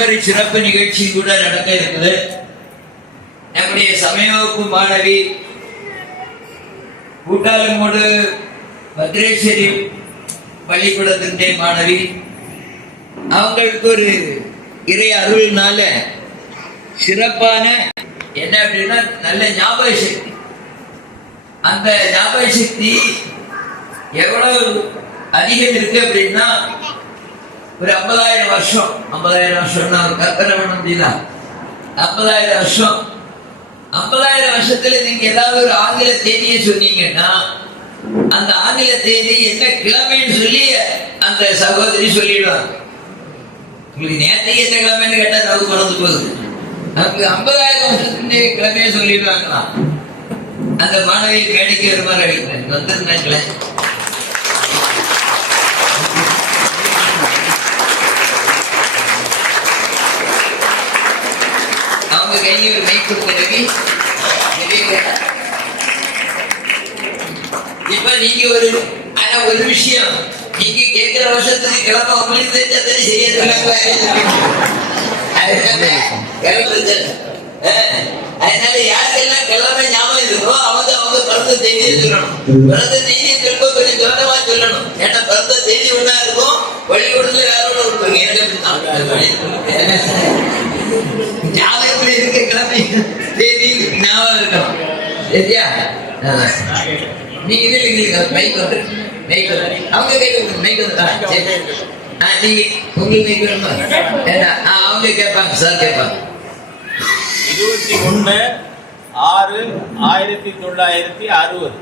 இன்னொரு சிறப்பு நிகழ்ச்சி கூட நடக்க இருக்குது. நம்முடைய சமயவகுப்பு மாணவி கூட்டாளமோடு பத்ரேஸ்வரி பள்ளிக்கூடத்தினுடைய மாணவி. அவங்களுக்கு ஒரு இறை அருள்னால சிறப்பான என்ன அப்படின்னா நல்ல ஞாபக சக்தி. அந்த ஞாபக சக்தி எவ்வளவு அதிகம் இருக்கு அப்படின்னா ஒரு ஐம்பதாயிரம் வருஷம் ஐம்பதாயிரம் வருஷம்னா ஒரு கற்பனை பண்ண முடியல ஐம்பதாயிரம் வருஷம் ஐம்பதாயிரம் வருஷத்துல நீங்க ஏதாவது ஒரு ஆங்கில தேதியை சொன்னீங்கன்னா அந்த ஆங்கில தேதி என்ன கிழமைன்னு சொல்லி அந்த சகோதரி சொல்லிடுவாங்க உங்களுக்கு நேற்றைக்கு என்ன கிழமைன்னு கேட்டா நமக்கு மறந்து போகுது நமக்கு ஐம்பதாயிரம் வருஷத்துக்கு கிழமையே சொல்லிடுவாங்களாம் அந்த மாணவியை மேடைக்கு வருமாறு அடிக்கிறேன் வந்திருந்தாங்களே அவங்க கையில் ஒரு மைக் கொடுத்துருக்கு இப்ப நீங்க ஒரு ஆனா ஒரு விஷயம் நீங்க கேட்கிற வருஷத்துக்கு கிளம்ப உங்களுக்கு தெரிஞ்சதை செய்ய அதனால யாருக்கெல்லாம் கிளம்ப ஞாபகம் இருக்கோ அவங்க அவங்க பிறந்த செய்தியை சொல்லணும் பிறந்த செய்தியை திரும்ப கொஞ்சம் கவனமா சொல்லணும் ஏன்னா பிறந்த செய்தி ஒன்னா இருக்கும் பள்ளிக்கூடத்துல வேற ஒண்ணு இருக்கும் ஜாதகத்துல இருக்க தேதி ஞாபகம் இருக்கணும் சரியா. நீ இது இல்லைங்க மைக் வந்து மைக் வந்து அவங்க கேட்க மைக் வந்து ஆ, நீங்க உங்களுக்கு மைக் வேணுமா ஏன்னா அவங்க கேட்பாங்க சார் கேட்பாங்க இருபத்தி ஒண்ணு ஆறு ஆயிரத்தி தொள்ளாயிரத்தி அறுபது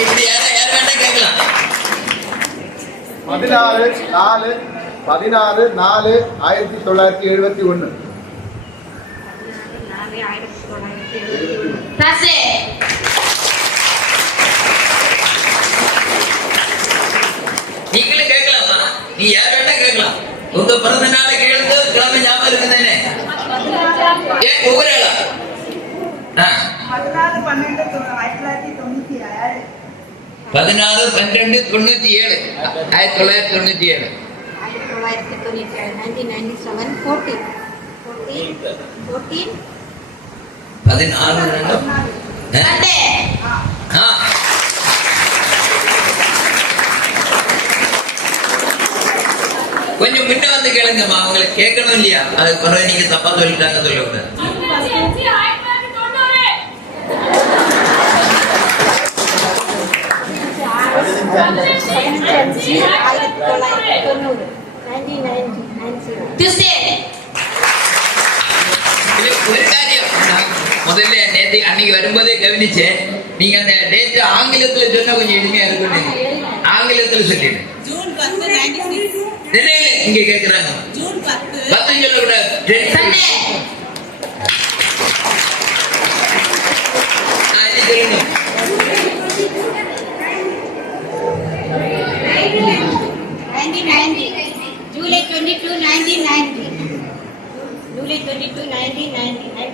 இப்படி யார யார் வேணா கேட்கலாம் பதினாறு நாலு பதினாறு நாலு ஆயிரத்தி தொள்ளாயிரத்தி எழுபத்தி ஒன்று நீங்களும் கேட்கலாமா? நீ யார் வேணா கேட்கலாம். உங்க பிறந்த நாளை கேளுங்க கிழமை ஞாபகம் இருக்கு தானே? ஏன் ஆ. பதினாறு பன்னெண்டு ஆயிரத்தி தொள்ளாயிரத்தி தொண்ணூத்தி ஏழு பதினாறு பன்னெண்டு தொண்ணூத்தி ஏழு. ஆயிரத்தி தொள்ளாயிரத்தி தொண்ணூத்தி ஏழு. ஆயிரத்தி தொள்ளாயிரத்தி தொண்ணூற்றி ஏழு nineteen ninety seven fourteen fourteen fourteen பதினாறு ஆ? கொஞ்சம் முன்ன வந்து கேளுங்கம்மா. அவங்களை கேட்கணும் இல்லையா? அதுக்கு நீங்க தப்பா சொல்லிட்டாங்க சொல்லக்கூடாது பதினஞ்சு அஞ்சு ஆயிரத்தி தொள்ளாயிரத்தி தொண்ணூறு nineteen ninety nine zero Tuesday, இது ஒரு காரியம் நான் முதல்ல நேத்து அன்னைக்கு வரும்போதே கவனிச்சேன் நீங்க அந்த டேட் ஆங்கிலத்துல சொன்னா கொஞ்சம் எளிமையா இருக்கும் ஆங்கிலத்துல சொல்லிடு. ஜூன் பத்து நைன்டி சிக்ஸ் நிலையில இங்க கேக்குறாங்க. ஜூன் பத்து. பத்து சொல்லக்கூடாது.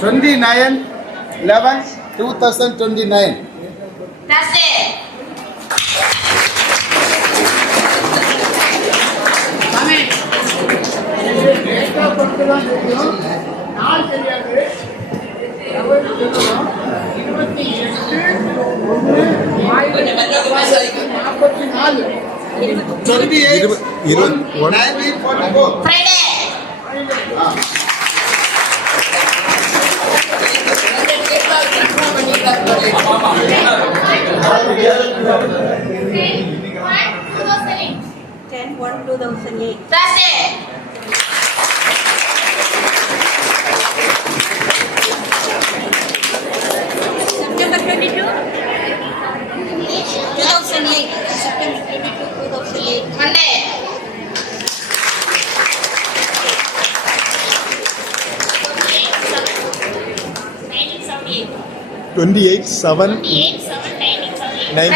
29 11 2029 that's it Twenty-eight, one, nineteen, forty-four. Friday. Ah. 10 1 2008 that's it. Twenty eight seven nine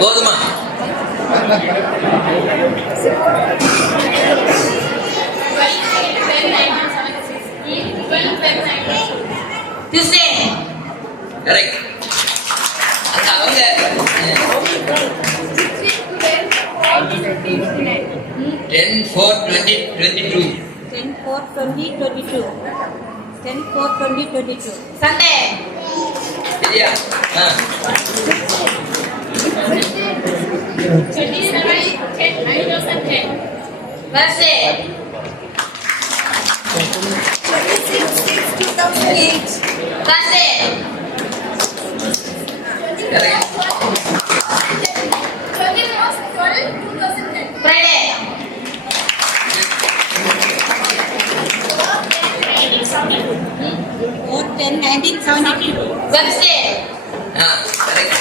போதுமா Tuesday. Correct. 10 4 20 22 10 4 20 22 10 4 20 22 Sunday. சரியா ஆ four ten nineteen seventy two Thursday ஆ கரெக்ட்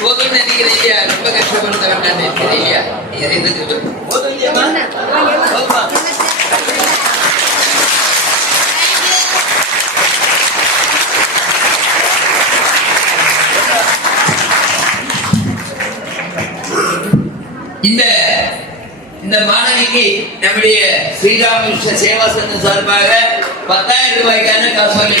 போதும்னு நினைக்கிறேன் இல்லையா? ரொம்ப கஷ்டப்படுத்த வேண்டாம் நினைக்கிறேன் இல்லையா? இது இதுக்கு போதும் இல்லையாம்மா போதுமா? இந்த இந்த மாணவிக்கு நம்முடைய ஸ்ரீராமகிருஷ்ண சேவா சங்கம் சார்பாக பத்தாயிரம் ரூபாய்க்கான காசோலை